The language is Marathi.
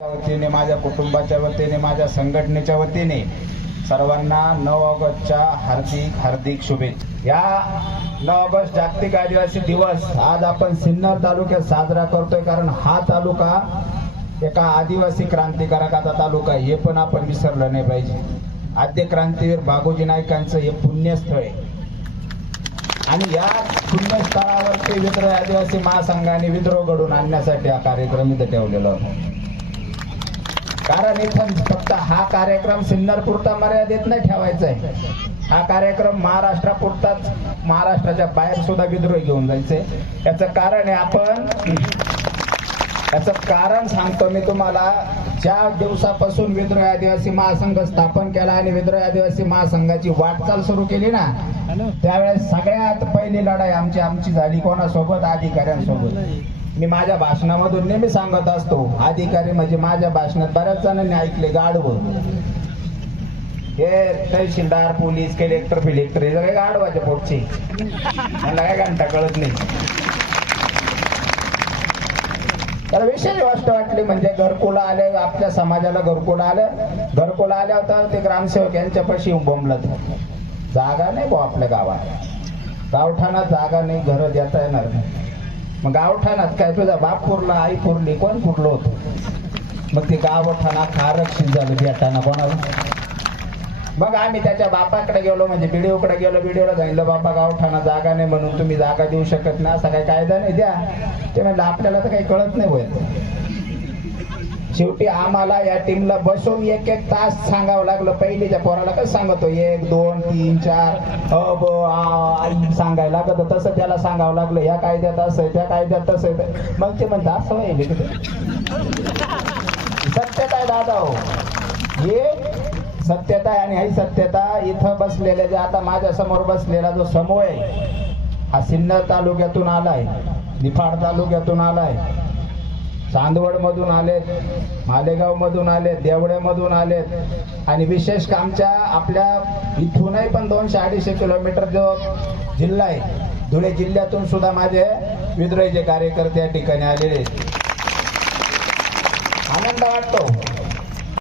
वतीने, माझ्या कुटुंबाच्या वतीने, माझ्या संघटनेच्या वतीने सर्वांना 9 ऑगस्टच्या हार्दिक शुभेच्छा। या 9 ऑगस्ट जागतिक आदिवासी दिवस आज आपण सिन्नर तालुक्यात साजरा करतोय, कारण हा तालुका एका आदिवासी क्रांतिकारकाचा तालुका आहे, हे पण आपण विसरलं नाही पाहिजे। आद्य क्रांतीवीर बागोजी नाईकांचं हे पुण्यस्थळ आहे आणि या पुण्यस्थळावरती विद्रोही आदिवासी महासंघाने विद्रोह घडवून आणण्यासाठी हा कार्यक्रम इथे ठेवलेला होता। कारण इथं फक्त हा कार्यक्रम सिन्नर पुरता मर्यादित नाही ठेवायचा आहे, हा कार्यक्रम महाराष्ट्रापुरताच, महाराष्ट्राच्या बाहेर सुद्धा विद्रोह घेऊन जायचे। याचं कारण आहे, याचं कारण सांगतो मी तुम्हाला। ज्या दिवसापासून विद्रोही आदिवासी महासंघ स्थापन केला आणि विद्रोही आदिवासी महासंघाची वाटचाल सुरू केली ना, त्यावेळेस सगळ्यात पहिली लढाई आमची झाली कोणासोबत? अधिकाऱ्यांसोबत। मी माझ्या भाषणामधून नेहमी सांगत असतो, अधिकारी म्हणजे माझ्या भाषणात बऱ्याच जणांनी ऐकले गाढव, हे तहसीलदार, पोलीस, कलेक्टर, फिलेक्टर हे सगळे गाढवाचे पोटचे, मला काय घंटा कळत नाही। तर विशेष गोष्ट वाटली म्हणजे घरकुला आले, आपल्या समाजाला घरकुला आल्यावर तर ते ग्रामसेवक यांच्यापाशी बोंबलत, जागा नाही भाऊ आपल्या गावात, गावठाणात जागा नाही, घर देता येणार नाही। मग गावठाणात काय तुझा बाप पुरला, आई पुरली, कोण पुरलो होतो? मग ते गावठाणा खारक्षित झालं देताना कोणाला? मग आम्ही त्याच्या बापाकडे गेलो, म्हणजे बीडीओकडे गेलो, बीडीओला सांगितलं बापा गावठाणा जागा नाही म्हणून तुम्ही जागा देऊ शकत नाही, असा काही कायदा नाही, द्या। ते म्हणलं आपल्याला तर काही कळत नाही होत। शेवटी आम्हाला या टीमला बसून एक तास सांगावं लागलं। पहिलीच्या पोराला कसं सांगतो 1 2 3 4 सांगायला लागत, तसं त्याला सांगावं लागलं, या कायद्यात असं आहे, त्या कायद्यात तसं आहे। मग ते म्हणतात असं आहे, सत्यता आहे दादा, हो हे सत्यता आहे। आणि ही सत्यता इथं बसलेल्या, जे आता माझ्या समोर बसलेला जो समूह आहे, हा सिन्नर तालुक्यातून आलाय, निफाड तालुक्यातून आलाय, चांदवड मधून आलेत, मालेगाव मधून आलेत, देवळे मधून आलेत, आणि विशेष आमच्या आपल्या इथूनही पण 200-250 किलोमीटर जो जिल्हा आहे, धुळे जिल्ह्यातून सुद्धा माझे विद्रोहीचे कार्यकर्ते या ठिकाणी आलेले। आनंद वाटतो।